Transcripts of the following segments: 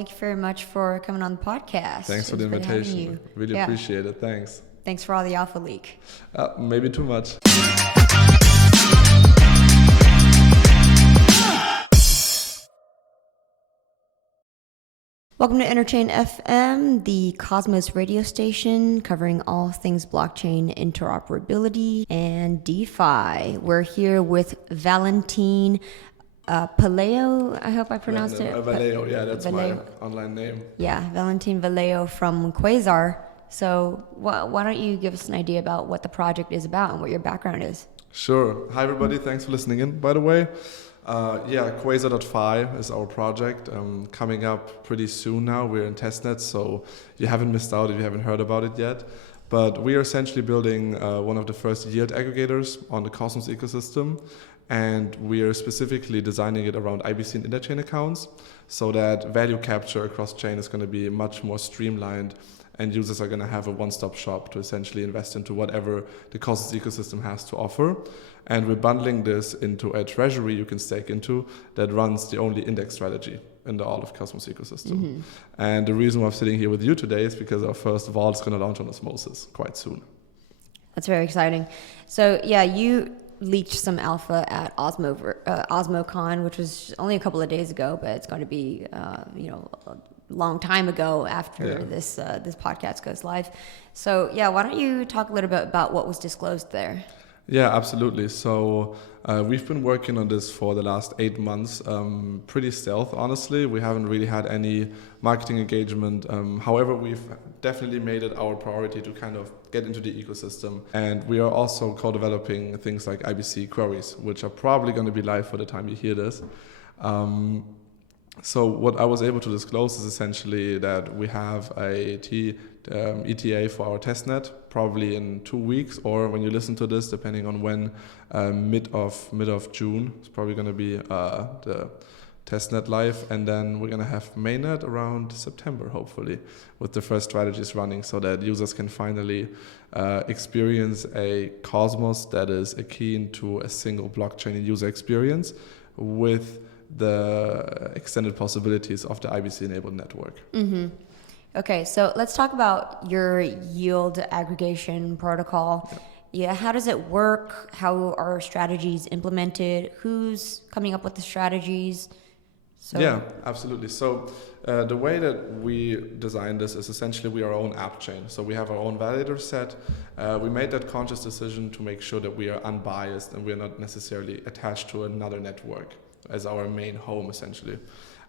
thank you very much for coming on the podcast. Thanks for the invitation. Really appreciate it. Thanks. Thanks for all the alpha leak. Maybe too much. Welcome to Interchain FM, the Cosmos radio station covering all things blockchain interoperability and DeFi. We're here with Valentin Paleo. I hope I pronounced it. Valeo, yeah, that's my online name. Yeah, Valentin Valeo from Quasar. So why don't you give us an idea about what the project is about and what your background is? Sure. Hi, everybody. Thanks for listening in, by the way. Quasar.fi is our project, coming up pretty soon now. We're in testnet, so you haven't missed out if you haven't heard about it yet. But we are essentially building one of the first yield aggregators on the Cosmos ecosystem, and we are specifically designing it around IBC and Interchain accounts so that value capture across chain is going to be much more streamlined, and users are going to have a one-stop shop to essentially invest into whatever the Cosmos ecosystem has to offer. And we're bundling this into a treasury you can stake into that runs the only index strategy in the all of Cosmos ecosystem. Mm-hmm. And the reason why I'm sitting here with you today is because our first vault is going to launch on Osmosis quite soon. That's very exciting. So yeah, you leaked some alpha at OsmoCon, which was only a couple of days ago, but it's going to be a long time ago after this podcast goes live. So yeah, why don't you talk a little bit about what was disclosed there? Yeah, absolutely. So we've been working on this for the last 8 months, pretty stealth, honestly. We haven't really had any marketing engagement. However, we've definitely made it our priority to kind of get into the ecosystem. And we are also co-developing things like IBC queries, which are probably going to be live for the time you hear this. So what I was able to disclose is essentially that we have a ETA for our testnet, probably in 2 weeks, or when you listen to this, depending on when, mid of June, it's probably going to be the testnet live, and then we're going to have mainnet around September, hopefully, with the first strategies running, so that users can finally experience a Cosmos that is akin to a single blockchain and user experience with the extended possibilities of the IBC-enabled network. Mm-hmm. Okay, so let's talk about your yield aggregation protocol. Yeah, how does it work? How are strategies implemented? Who's coming up with the strategies? Yeah, absolutely. So the way that we designed this is essentially we are our own app chain. So we have our own validator set. We made that conscious decision to make sure that we are unbiased and we're not necessarily attached to another network as our main home, essentially.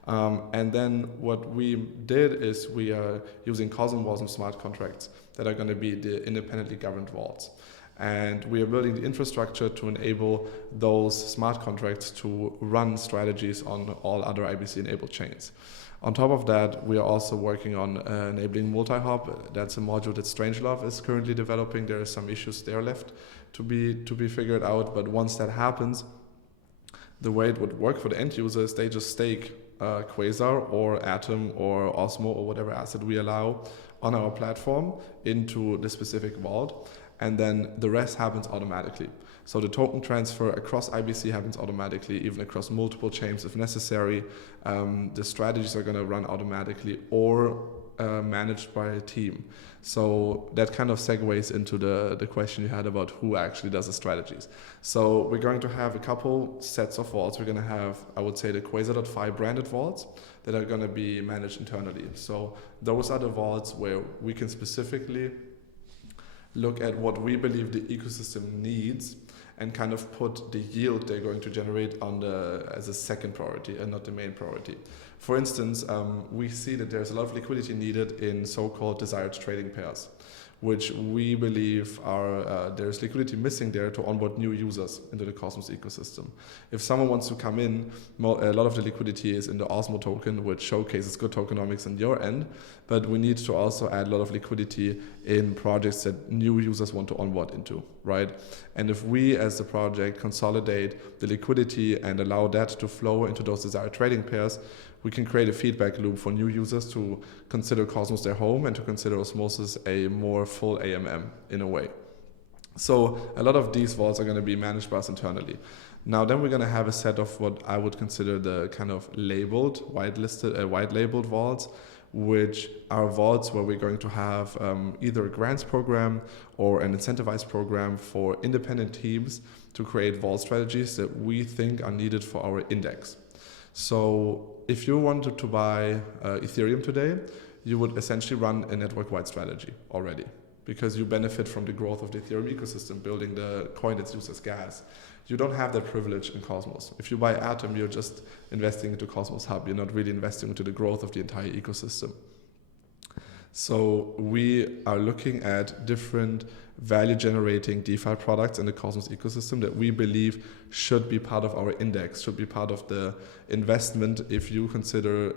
And then what we did is we are using CosmWasm smart contracts that are going to be the independently governed vaults. And we are building the infrastructure to enable those smart contracts to run strategies on all other IBC-enabled chains. On top of that, we are also working on enabling multi-hop. That's a module that Strangelove is currently developing. There are some issues there left to be figured out, but once that happens, the way it would work for the end users, they just stake Quasar or Atom or Osmo or whatever asset we allow on our platform into the specific vault, and then the rest happens automatically. So the token transfer across IBC happens automatically, even across multiple chains if necessary. The strategies are going to run automatically or managed by a team. So that kind of segues into the question you had about who actually does the strategies. So we're going to have a couple sets of vaults. We're going to have, I would say, the Quasar.fi branded vaults that are going to be managed internally. So those are the vaults where we can specifically look at what we believe the ecosystem needs and kind of put the yield they're going to generate as a second priority and not the main priority. For instance, we see that there's a lot of liquidity needed in so-called desired trading pairs, which we believe there's liquidity missing there to onboard new users into the Cosmos ecosystem. If someone wants to come in, a lot of the liquidity is in the Osmo token, which showcases good tokenomics on your end, but we need to also add a lot of liquidity in projects that new users want to onboard into, right? And if we as the project consolidate the liquidity and allow that to flow into those desired trading pairs, we can create a feedback loop for new users to consider Cosmos their home and to consider Osmosis a more full AMM in a way. So a lot of these vaults are going to be managed by us internally. Now then we're going to have a set of what I would consider the kind of labeled, white labeled vaults, which are vaults where we're going to have either a grants program or an incentivized program for independent teams to create vault strategies that we think are needed for our index. So if you wanted to buy Ethereum today, you would essentially run a network-wide strategy already, because you benefit from the growth of the Ethereum ecosystem, building the coin that's used as gas. You don't have that privilege in Cosmos. If you buy Atom, you're just investing into Cosmos Hub. You're not really investing into the growth of the entire ecosystem. So we are looking at different value-generating DeFi products in the Cosmos ecosystem that we believe should be part of our index, should be part of the investment if you consider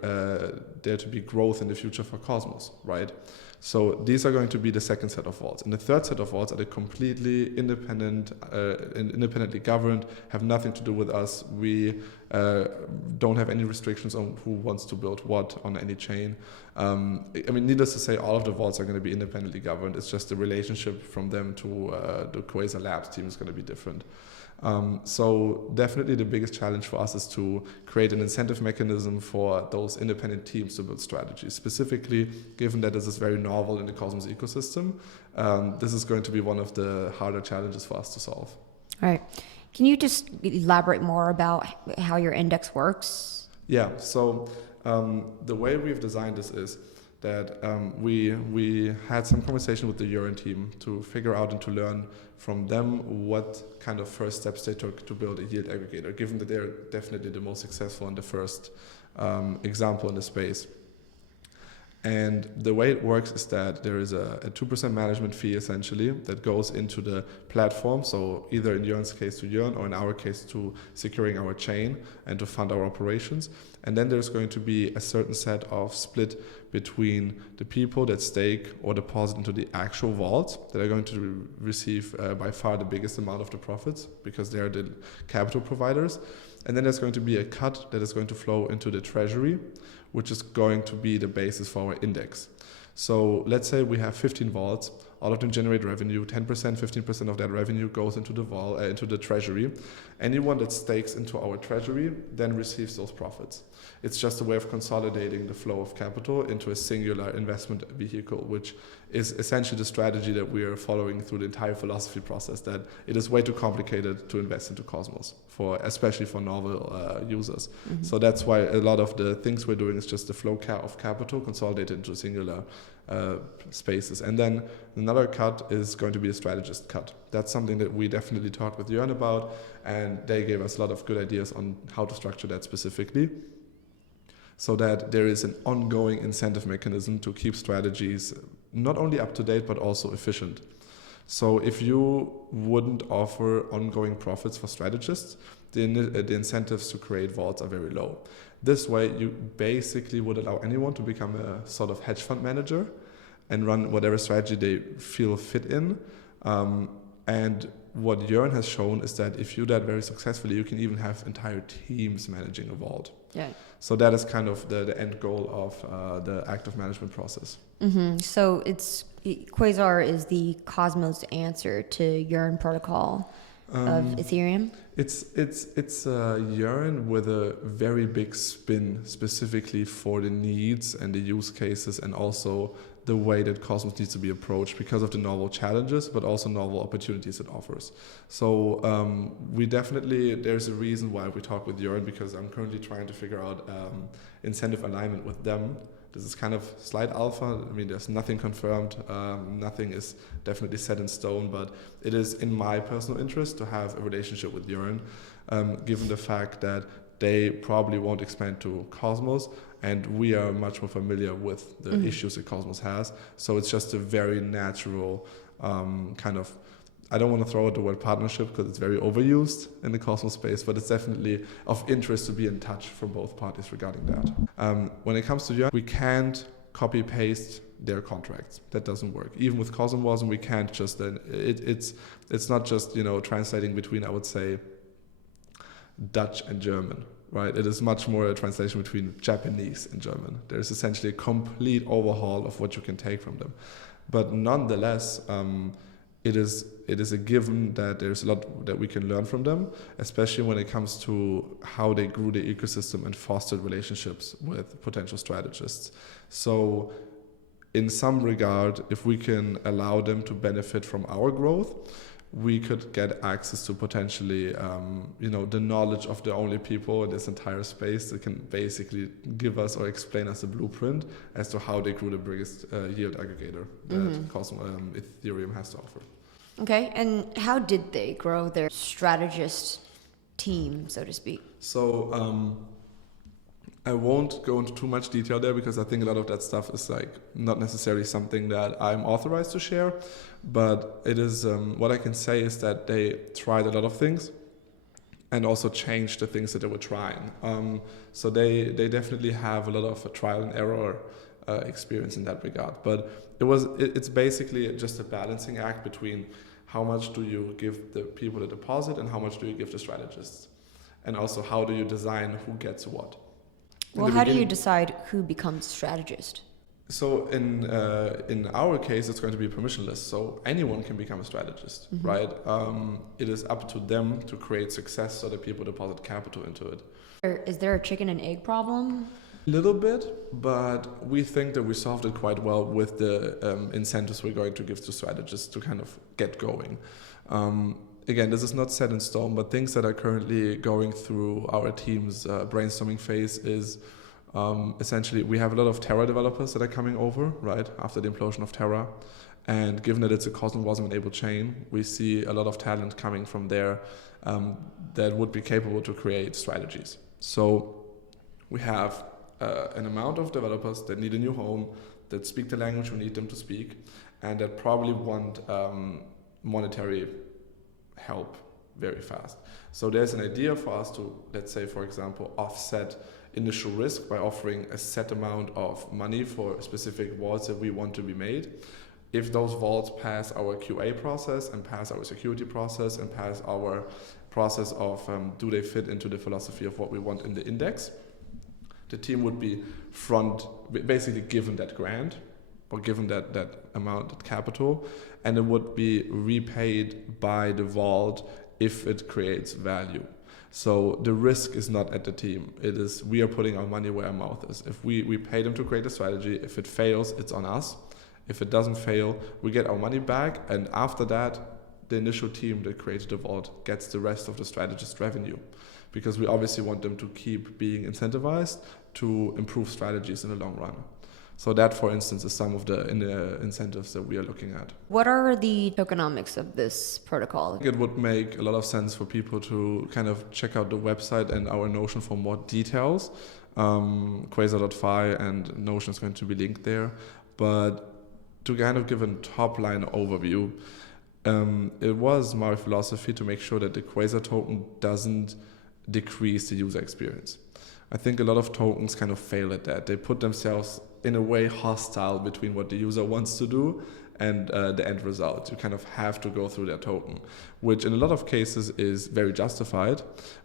there to be growth in the future for Cosmos, right? So these are going to be the second set of vaults. And the third set of vaults are the completely independent, independently governed, have nothing to do with us. We don't have any restrictions on who wants to build what on any chain. I mean, needless to say, all of the vaults are going to be independently governed. It's just the relationship from them to the Quasar Labs team is going to be different. So definitely the biggest challenge for us is to create an incentive mechanism for those independent teams to build strategies. Specifically, given that this is very novel in the Cosmos ecosystem, this is going to be one of the harder challenges for us to solve. All right. Can you just elaborate more about how your index works? Yeah, so the way we've designed this is that we had some conversation with the Yearn team to figure out and to learn from them what kind of first steps they took to build a yield aggregator, given that they're definitely the most successful and the first example in the space. And the way it works is that there is a 2% management fee essentially that goes into the platform. So either in Yearn's case to Yearn, or in our case to securing our chain and to fund our operations. And then there's going to be a certain set of split between the people that stake or deposit into the actual vaults that are going to receive by far the biggest amount of the profits, because they are the capital providers. And then there's going to be a cut that is going to flow into the treasury, which is going to be the basis for our index. So let's say we have 15 vaults, all of them generate revenue, 10%, 15% of that revenue goes into the vault, into the treasury. Anyone that stakes into our treasury then receives those profits. It's just a way of consolidating the flow of capital into a singular investment vehicle, which is essentially the strategy that we are following through the entire philosophy process, that it is way too complicated to invest into Cosmos, especially for novel users. Mm-hmm. So that's why a lot of the things we're doing is just the flow of capital consolidated into singular spaces. And then another cut is going to be a strategist cut. That's something that we definitely talked with Yearn about, and they gave us a lot of good ideas on how to structure that specifically, so that there is an ongoing incentive mechanism to keep strategies not only up to date but also efficient. So if you wouldn't offer ongoing profits for strategists, the incentives to create vaults are very low. This way, you basically would allow anyone to become a sort of hedge fund manager and run whatever strategy they feel fit in. And what Yearn has shown is that if you do that very successfully, you can even have entire teams managing a vault. Yeah. So that is kind of the end goal of the active management process. Mm-hmm. So Quasar is the Cosmos answer to Yearn protocol of Ethereum? It's Yearn with a very big spin specifically for the needs and the use cases, and also the way that Cosmos needs to be approached because of the novel challenges, but also novel opportunities it offers. So there's a reason why we talk with Yearn, because I'm currently trying to figure out incentive alignment with them. This is kind of slight alpha. I mean, there's nothing confirmed. Nothing is definitely set in stone, but it is in my personal interest to have a relationship with Yearn, given the fact that they probably won't expand to Cosmos, and we are much more familiar with the issues that Cosmos has. So it's just a very natural kind of, I don't want to throw out the word partnership because it's very overused in the Cosmos space, but it's definitely of interest to be in touch from both parties regarding that. When it comes to Yearn, we can't copy paste their contracts. That doesn't work. Even with CosmWasm, we can't just, it's not just, translating between, I would say, Dutch and German, right? It is much more a translation between Japanese and German. There's essentially a complete overhaul of what you can take from them. But nonetheless, it is a given that there's a lot that we can learn from them, especially when it comes to how they grew the ecosystem and fostered relationships with potential strategists. So in some regard, if we can allow them to benefit from our growth, we could get access to potentially, the knowledge of the only people in this entire space that can basically give us or explain us a blueprint as to how they grew the biggest yield aggregator that Ethereum has to offer. Okay, and how did they grow their strategist team, so to speak? So I won't go into too much detail there because I think a lot of that stuff is not necessarily something that I'm authorized to share, but it is what I can say is that they tried a lot of things and also changed the things that they were trying. So they definitely have a lot of trial and error experience in that regard, but it's basically just a balancing act between how much do you give the people the deposit and how much do you give the strategists, and also how do you design who gets what. Well, how do you decide who becomes strategist? So in our case, it's going to be permissionless. So anyone can become a strategist, right? It is up to them to create success so that people deposit capital into it. Is there a chicken and egg problem? A little bit, but we think that we solved it quite well with the incentives we're going to give to strategists to kind of get going. Again, this is not set in stone, but things that are currently going through our team's brainstorming phase is essentially we have a lot of Terra developers that are coming over, right, after the implosion of Terra. And given that it's a CosmWasm-enabled chain, we see a lot of talent coming from there that would be capable to create strategies. So we have an amount of developers that need a new home, that speak the language we need them to speak, and that probably want monetary help very fast. So there's an idea for us to, let's say, for example, offset initial risk by offering a set amount of money for specific vaults that we want to be made. If those vaults pass our QA process and pass our security process and pass our process of do they fit into the philosophy of what we want in the index, the team would be basically given that grant or given that amount of capital, and it would be repaid by the vault if it creates value. So the risk is not at the team. It is we are putting our money where our mouth is. If we pay them to create a strategy, if it fails, it's on us. If it doesn't fail, we get our money back, and after that, the initial team that created the vault gets the rest of the strategist revenue, because we obviously want them to keep being incentivized to improve strategies in the long run. So that, for instance, is some of the incentives that we are looking at. What are the tokenomics of this protocol? It would make a lot of sense for people to kind of check out the website and our Notion for more details. Quasar.fi and Notion is going to be linked there. But to kind of give a top-line overview, it was my philosophy to make sure that the Quasar token doesn't decrease the user experience. I think a lot of tokens kind of fail at that. They put themselves in a way hostile between what the user wants to do and the end result. You kind of have to go through their token, which in a lot of cases is very justified.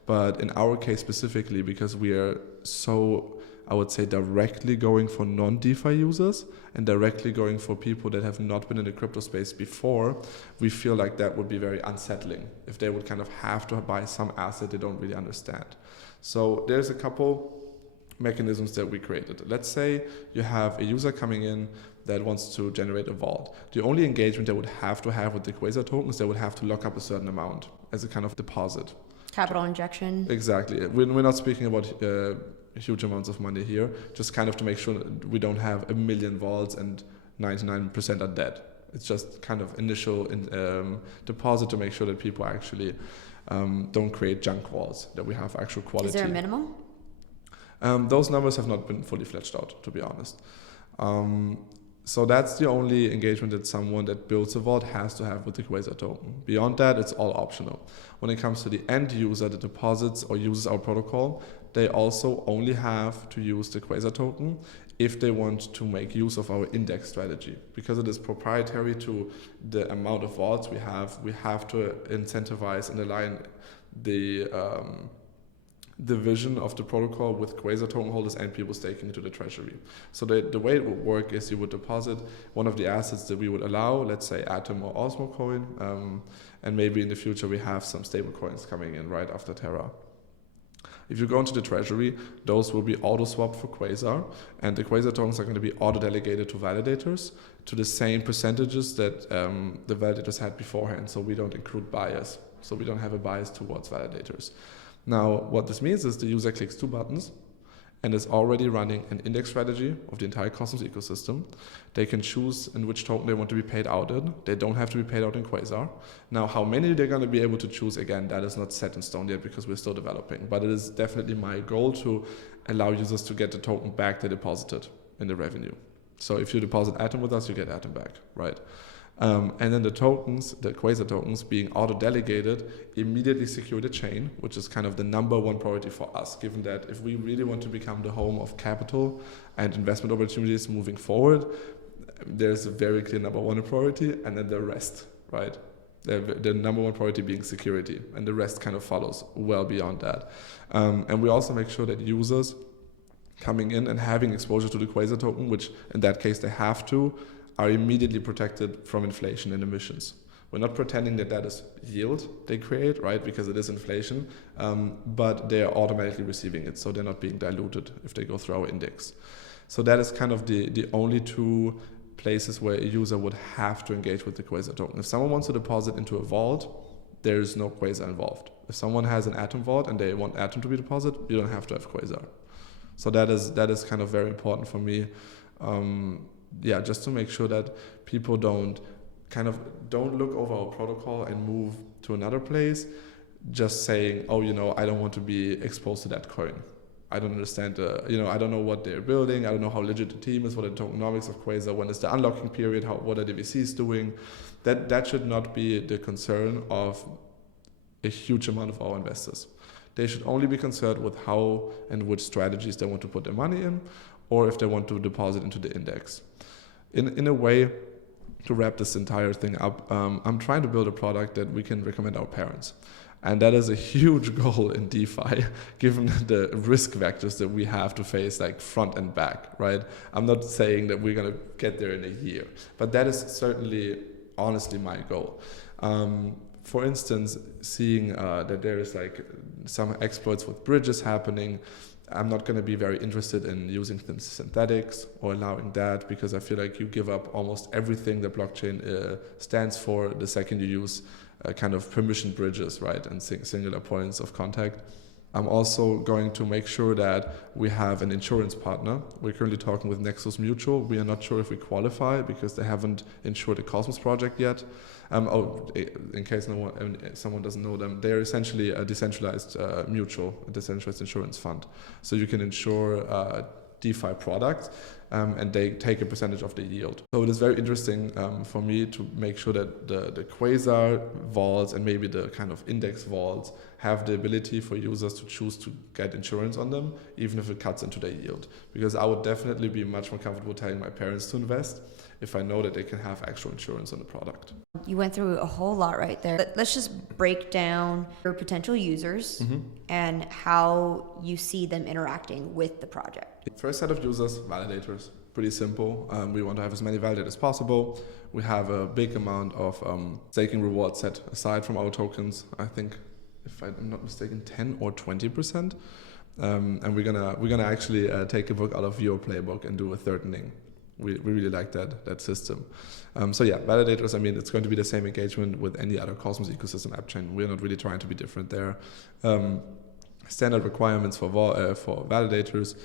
But in our case specifically, because we are so, I would say, directly going for non-DeFi users and directly going for people that have not been in the crypto space before, we feel like that would be very unsettling if they would kind of have to buy some asset they don't really understand. So there's a couple mechanisms that we created. Let's say you have a user coming in that wants to generate a vault. The only engagement they would have to have with the Quasar token is they would have to lock up a certain amount as a kind of deposit. Capital injection. Exactly. We're not speaking about huge amounts of money here, just kind of to make sure that we don't have 1 million vaults and 99% are dead. It's just kind of initial deposit to make sure that people actually don't create junk vaults, that we have actual quality. Is there a minimum? Those numbers have not been fully fleshed out, to be honest. So that's the only engagement that someone that builds a vault has to have with the Quasar token. Beyond that, it's all optional. When it comes to the end user that deposits or uses our protocol, they also only have to use the Quasar token if they want to make use of our index strategy. Because it is proprietary to the amount of vaults we have to incentivize and align the the vision of the protocol with Quasar token holders and people staking into the treasury. So the way it would work is you would deposit one of the assets that we would allow, let's say Atom or Osmo coin, and maybe in the future we have some stable coins coming in right after Terra. If you go into the treasury, those will be auto-swapped for Quasar, and the Quasar tokens are going to be auto-delegated to validators to the same percentages that the validators had beforehand, so we don't include bias. So we don't have a bias towards validators. Now, what this means is the user clicks 2 buttons and is already running an index strategy of the entire Cosmos ecosystem. They can choose in which token they want to be paid out in. They don't have to be paid out in Quasar. Now, how many they're going to be able to choose, again, that is not set in stone yet because we're still developing. But it is definitely my goal to allow users to get the token back they deposited in the revenue. So if you deposit Atom with us, you get Atom back, right? And then the tokens, the Quasar tokens being auto-delegated, immediately secure the chain, which is kind of the #1 priority for us, given that if we really want to become the home of capital and investment opportunities moving forward, there's a very clear #1 priority, and then the rest, right? The #1 priority being security, and the rest kind of follows well beyond that. And we also make sure that users coming in and having exposure to the Quasar token, which in that case they have to, are immediately protected from inflation and emissions. We're not pretending that that is yield they create, right? Because it is inflation, but they're automatically receiving it, so they're not being diluted if they go through our index. So that is kind of the only 2 places where a user would have to engage with the Quasar token. If someone wants to deposit into a vault, there is no Quasar involved. If someone has an Atom vault and they want Atom to be deposited, you don't have to have Quasar. So that is kind of very important for me. Just to make sure that people don't look over our protocol and move to another place, just saying, oh, I don't want to be exposed to that coin. I don't understand, I don't know what they're building. I don't know how legit the team is, what are the tokenomics of Quasar, when is the unlocking period, what are the VCs doing. That should not be the concern of a huge amount of our investors. They should only be concerned with how and which strategies they want to put their money in, or if they want to deposit into the index. In a way, to wrap this entire thing up, I'm trying to build a product that we can recommend our parents. And that is a huge goal in DeFi, given the risk vectors that we have to face, like front and back, right? I'm not saying that we're going to get there in a year, but that is certainly, honestly, my goal. For instance, seeing that there is like some exploits with bridges happening, I'm not going to be very interested in using synthetics or allowing that, because I feel like you give up almost everything the blockchain stands for the second you use kind of permission bridges, right, and singular points of contact. I'm also going to make sure that we have an insurance partner. We're currently talking with Nexus Mutual. We are not sure if we qualify because they haven't insured a Cosmos project yet. In case someone doesn't know them, they're essentially a decentralized mutual, a decentralized insurance fund. So you can insure DeFi products, and they take a percentage of the yield. So it is very interesting for me to make sure that the Quasar vaults and maybe the kind of index vaults have the ability for users to choose to get insurance on them, even if it cuts into their yield. Because I would definitely be much more comfortable telling my parents to invest if I know that they can have actual insurance on the product. You went through a whole lot right there. Let's just break down your potential users and how you see them interacting with the project. First set of users, validators. Pretty simple. We want to have as many validators as possible. We have a big amount of staking rewards set aside from our tokens. I think, if I'm not mistaken, 10 or 20%. And we're gonna actually take a book out of your playbook and do a third inning. We really like that system. So yeah, validators, I mean, it's going to be the same engagement with any other Cosmos ecosystem app chain. We're not really trying to be different there. Standard requirements for validators.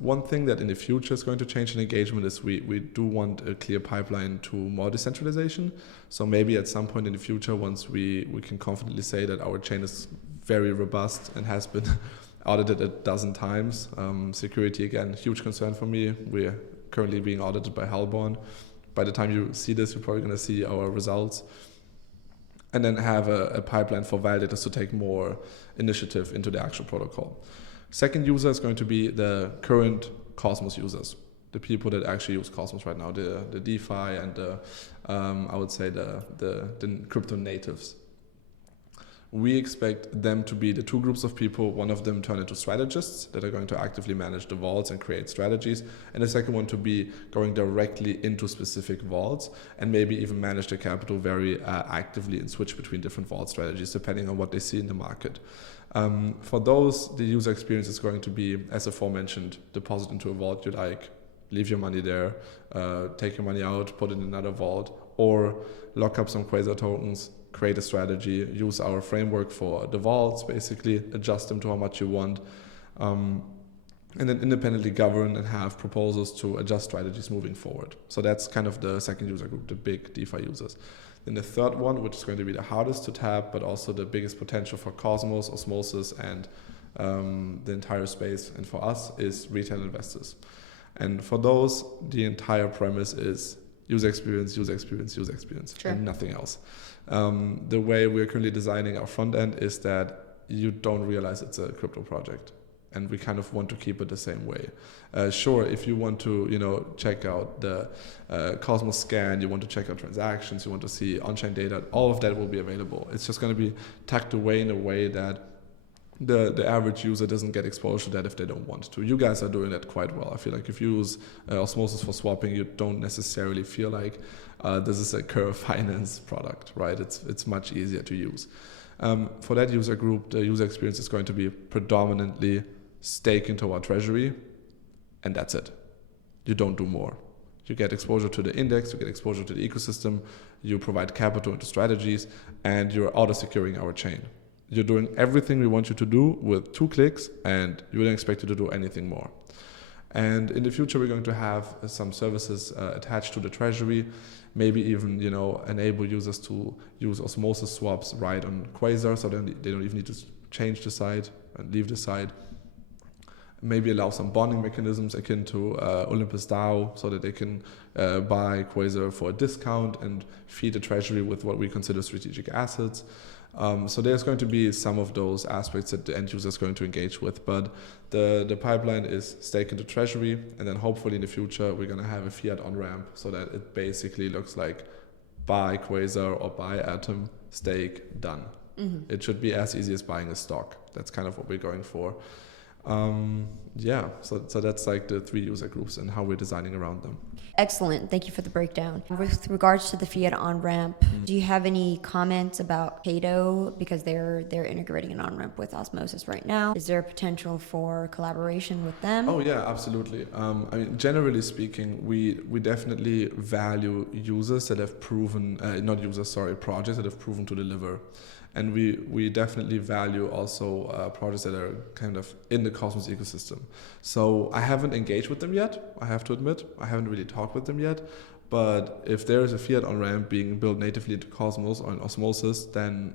One thing that in the future is going to change in engagement is we do want a clear pipeline to more decentralization. So maybe at some point in the future, once we can confidently say that our chain is very robust and has been audited a dozen times. Security, again, huge concern for me. We're currently being audited by Hellborn. By the time you see this, you're probably going to see our results. And then have a pipeline for validators to take more initiative into the actual protocol. Second user is going to be the current Cosmos users, the people that actually use Cosmos right now, the DeFi and I would say the crypto natives. we expect them to be the two groups of people. One of them turn into strategists that are going to actively manage the vaults and create strategies. And the second one to be going directly into specific vaults and maybe even manage their capital very actively and switch between different vault strategies depending on what they see in the market. For those, the user experience is going to be, as aforementioned, deposit into a vault you like, leave your money there, take your money out, put it in another vault, or lock up some Quasar tokens, create a strategy, use our framework for the vaults, basically adjust them to how much you want, and then independently govern and have proposals to adjust strategies moving forward. So that's kind of the second user group, the big DeFi users. Then the third one, which is going to be the hardest to tap, but also the biggest potential for Cosmos, Osmosis, and the entire space, and for us, is retail investors. And for those, the entire premise is user experience, user experience, user experience, sure, and nothing else. The way we're currently designing our front end is that you don't realize it's a crypto project, and we kind of want to keep it the same way. Sure, if you want to, check out the Cosmos scan, you want to check out transactions, you want to see on-chain data, all of that will be available. It's just going to be tucked away in a way that the average user doesn't get exposure to that if they don't want to. You guys are doing that quite well. I feel like if you use Osmosis for swapping, you don't necessarily feel like this is a curve finance product, right? It's much easier to use. For that user group, the user experience is going to be predominantly stake into our treasury, and that's it. You don't do more. You get exposure to the index, you get exposure to the ecosystem, you provide capital into strategies, and you're auto-securing our chain. You're doing everything we want you to do with 2 clicks, and you wouldn't expect you to do anything more. And in the future, we're going to have some services attached to the treasury, maybe even enable users to use Osmosis swaps right on Quasar, so then they don't even need to change the site and leave the site. Maybe allow some bonding mechanisms akin to Olympus DAO, so that they can buy Quasar for a discount and feed the treasury with what we consider strategic assets. So there's going to be some of those aspects that the end user is going to engage with, but the pipeline is stake into treasury, and then hopefully in the future we're going to have a fiat on-ramp so that it basically looks like buy Quasar or buy Atom, stake, done. Mm-hmm. It should be as easy as buying a stock. That's kind of what we're going for. So that's like the 3 user groups and how we're designing around them. Excellent. Thank you for the breakdown. With regards to the fiat on-ramp, do you have any comments about Cato? Because they're integrating an on-ramp with Osmosis right now. Is there a potential for collaboration with them? Oh yeah, absolutely. Generally speaking, we definitely value users that have proven, projects that have proven to deliver. And we definitely value also projects that are kind of in the Cosmos ecosystem. So I haven't engaged with them yet, I have to admit. I haven't really talked with them yet. But if there is a fiat on-ramp being built natively into Cosmos or in Osmosis, then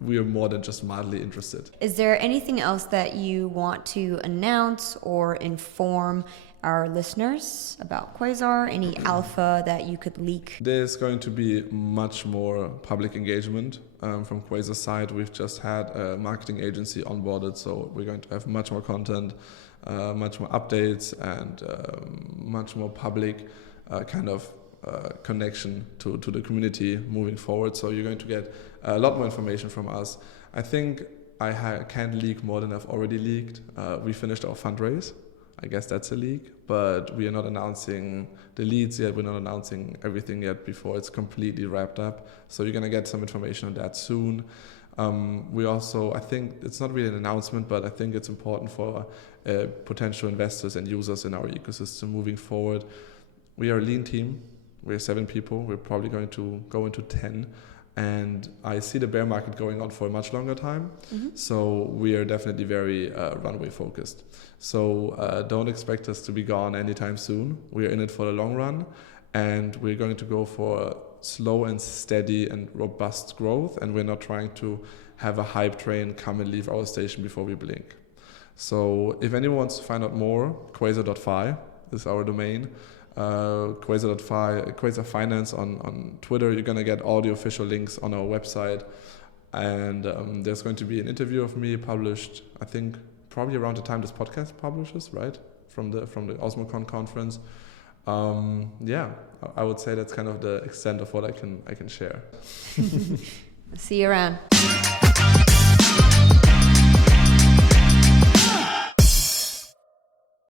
we are more than just mildly interested. Is there anything else that you want to announce or inform our listeners about Quasar? Any alpha that you could leak? There's going to be much more public engagement from Quasar's side. We've just had a marketing agency onboarded, so we're going to have much more content, much more updates, and much more public connection to the community moving forward. So you're going to get a lot more information from us. I think I can't leak more than I've already leaked. We finished our fundraise. I guess that's a leak, but we are not announcing the leads yet. We're not announcing everything yet before it's completely wrapped up. So you're going to get some information on that soon. We also, I think it's not really an announcement, but I think it's important for potential investors and users in our ecosystem moving forward. We are a lean team. We're 7 people. We're probably going to go into 10. And I see the bear market going on for a much longer time. Mm-hmm. So we are definitely very runway focused. So don't expect us to be gone anytime soon. We are in it for the long run, and we're going to go for slow and steady and robust growth. And we're not trying to have a hype train come and leave our station before we blink. So if anyone wants to find out more, Quasar.fi is our domain. Quasar.fi, Quasar Finance on Twitter. You're going to get all the official links on our website. And there's going to be an interview of me published, I think, probably around the time this podcast publishes, right? From the OsmoCon conference. I would say that's kind of the extent of what I can share. See you around.